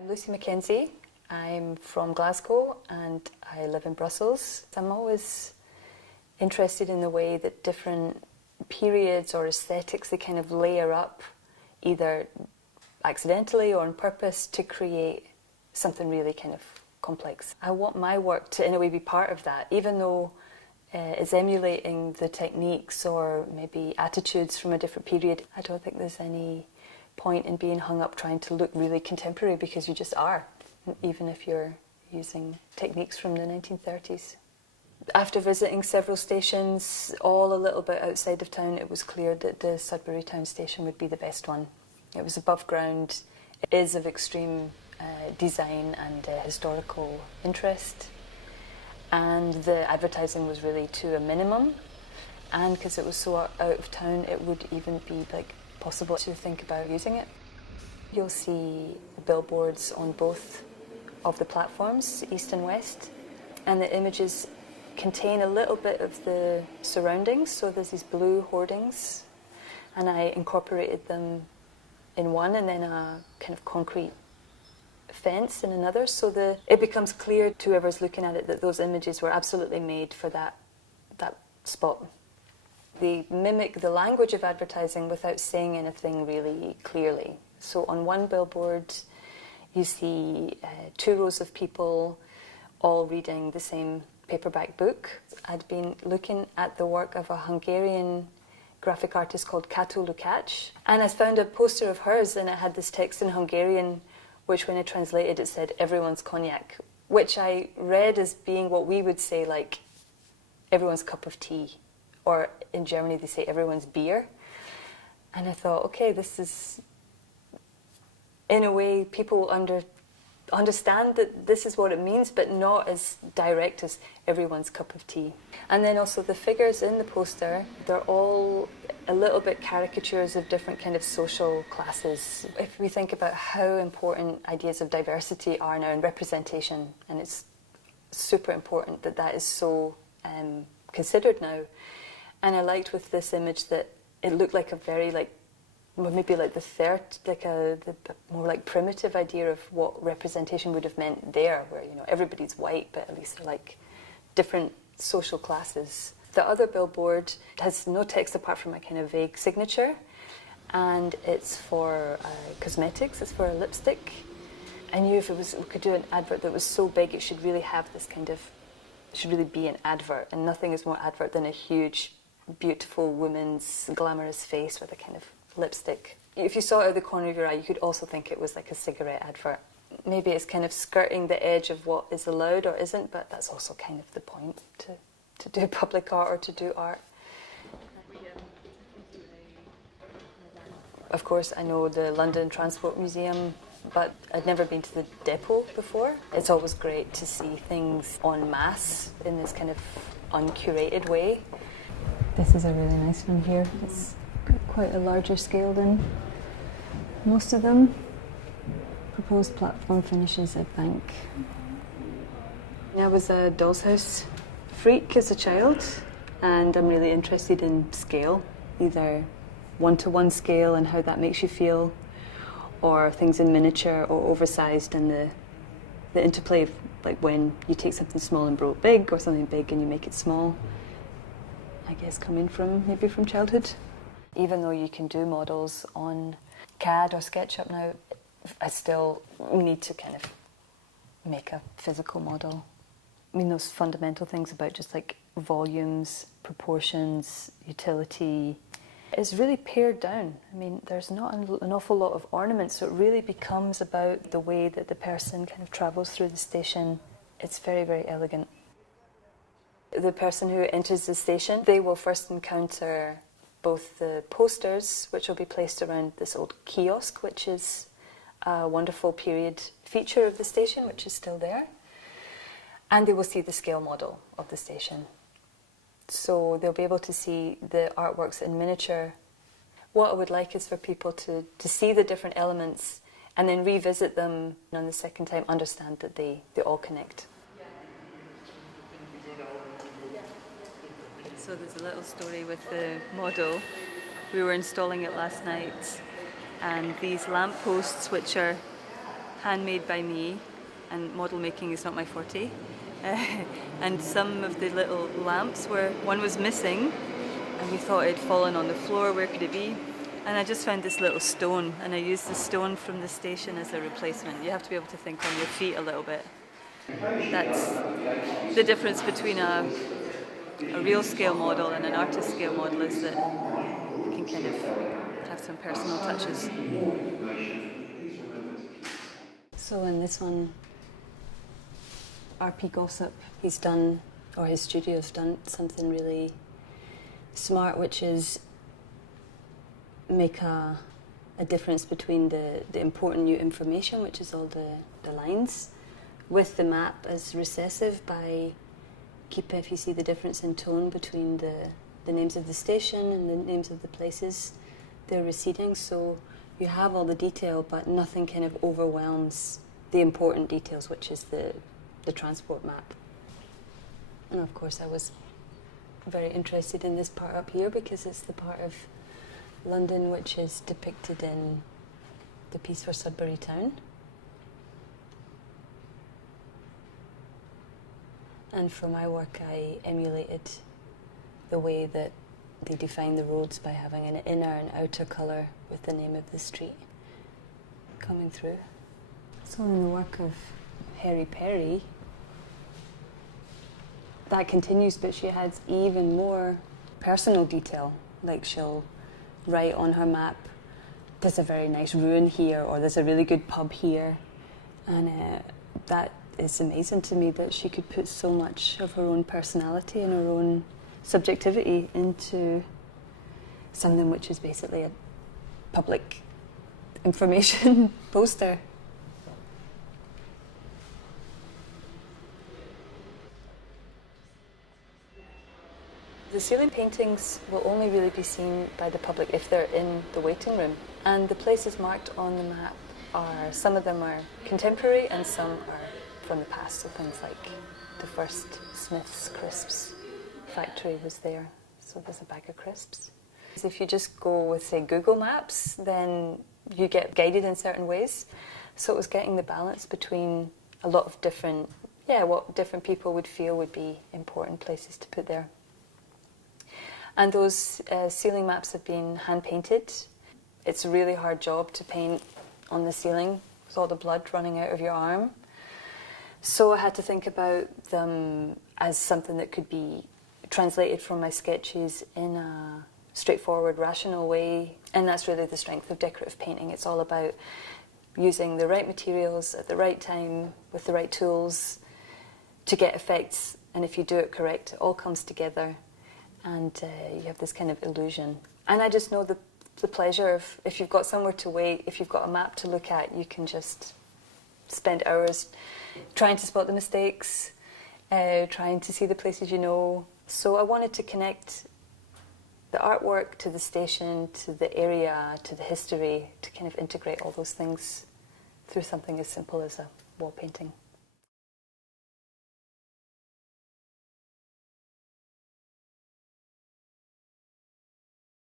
I'm McKenzie. I'm from Glasgow and I live in Brussels. I'm always interested in the way that different periods or aesthetics, they kind of layer up, either accidentally or on purpose, to create something really kind of complex. I want my work to in a way be part of that, even though it's emulating the techniques or maybe attitudes from a different period. I don't think there's any point in being hung up trying to look really contemporary, because you just are, even if you're using techniques from the 1930s. After visiting several stations, all a little bit outside of town, it was clear that the Sudbury town station would be the best one. It was above ground, it is of extreme design and historical interest, and the advertising was really to a minimum, and because it was so out of town, it would even be like possible to think about using it. You'll see billboards on both of the platforms, east and west, and the images contain a little bit of the surroundings. So there's these blue hoardings, and I incorporated them in one, and then a kind of concrete fence in another, so it becomes clear to whoever's looking at it that those images were absolutely made for that spot. They mimic the language of advertising without saying anything really clearly. So on one billboard you see 2 rows of people all reading the same paperback book. I'd been looking at the work of a Hungarian graphic artist called Kato Lukács, and I found a poster of hers, and it had this text in Hungarian, which when I translated it said everyone's cognac, which I read as being what we would say like everyone's cup of tea, or in Germany they say everyone's beer. And I thought, okay, this is, in a way, people understand that this is what it means, but not as direct as everyone's cup of tea. And then also the figures in the poster, they're all a little bit caricatures of different kind of social classes. If we think about how important ideas of diversity are now in representation, and it's super important that that is so considered now. And I liked with this image that it looked like a very maybe like the third, the more like primitive idea of what representation would have meant there, where everybody's white, but at least they're like different social classes. The other billboard has no text apart from a kind of vague signature, and it's for cosmetics. It's for a lipstick. I knew if we could do an advert that was so big, it should really have this kind of, it should really be an advert, and nothing is more advert than a huge, beautiful woman's glamorous face with a kind of lipstick. If you saw it out of the corner of your eye, you could also think it was like a cigarette advert. Maybe it's kind of skirting the edge of what is allowed or isn't, but that's also kind of the point, to do public art or to do art. Of course, I know the London Transport Museum, but I'd never been to the depot before. It's always great to see things en masse in this kind of uncurated way. This is a really nice one here. It's quite a larger scale than most of them. Proposed platform finishes at bank. I was a doll's house freak as a child, and I'm really interested in scale, either one-to-one scale and how that makes you feel, or things in miniature or oversized, and the interplay of like when you take something small and grow it big, or something big and you make it small. I guess coming from maybe from childhood. Even though you can do models on CAD or SketchUp now, I still need to kind of make a physical model. I mean, those fundamental things about just like volumes, proportions, utility, is really pared down. I mean, there's not an awful lot of ornaments, so it really becomes about the way that the person kind of travels through the station. It's very, very elegant. The person who enters the station, they will first encounter both the posters, which will be placed around this old kiosk, which is a wonderful period feature of the station, which is still there, and they will see the scale model of the station. So they'll be able to see the artworks in miniature. What I would like is for people to see the different elements and then revisit them on the second time, understand that they all connect. So there's a little story with the model. We were installing it last night, and these lampposts, which are handmade by me, and model making is not my forte. And some of the little lamps one was missing, and we thought it had fallen on the floor. Where could it be? And I just found this little stone, and I used the stone from the station as a replacement. You have to be able to think on your feet a little bit. That's the difference between a real scale model and an artist scale model, is that you can kind of have some personal touches. So in this one, RP Gossip, his studio's done something really smart, which is make a difference between the important new information, which is all the lines, with the map as recessive by keeping, if you see the difference in tone between the names of the station and the names of the places, they're receding, so you have all the detail, but nothing kind of overwhelms the important details, which is the transport map. And of course I was very interested in this part up here because it's the part of London which is depicted in the piece for Sudbury town. And for my work I emulated the way that they define the roads by having an inner and outer colour with the name of the street coming through. So in the work of Harry Perry, that continues, but she adds even more personal detail, like she'll write on her map, there's a very nice ruin here, or there's a really good pub here, and that is amazing to me, that she could put so much of her own personality and her own subjectivity into something which is basically a public information poster. The ceiling paintings will only really be seen by the public if they're in the waiting room. And the places marked on the map some of them are contemporary and some are from the past. So things like the first Smith's crisps factory was there. So there's a bag of crisps. If you just go with, say, Google Maps, then you get guided in certain ways. So it was getting the balance between a lot of different, what different people would feel would be important places to put there. And those ceiling maps have been hand-painted. It's a really hard job to paint on the ceiling with all the blood running out of your arm. So I had to think about them as something that could be translated from my sketches in a straightforward, rational way. And that's really the strength of decorative painting. It's all about using the right materials at the right time with the right tools to get effects. And if you do it correct, it all comes together. And you have this kind of illusion. And I just know the pleasure of, if you've got somewhere to wait, if you've got a map to look at, you can just spend hours trying to spot the mistakes, trying to see the places you know. So I wanted to connect the artwork to the station, to the area, to the history, to kind of integrate all those things through something as simple as a wall painting.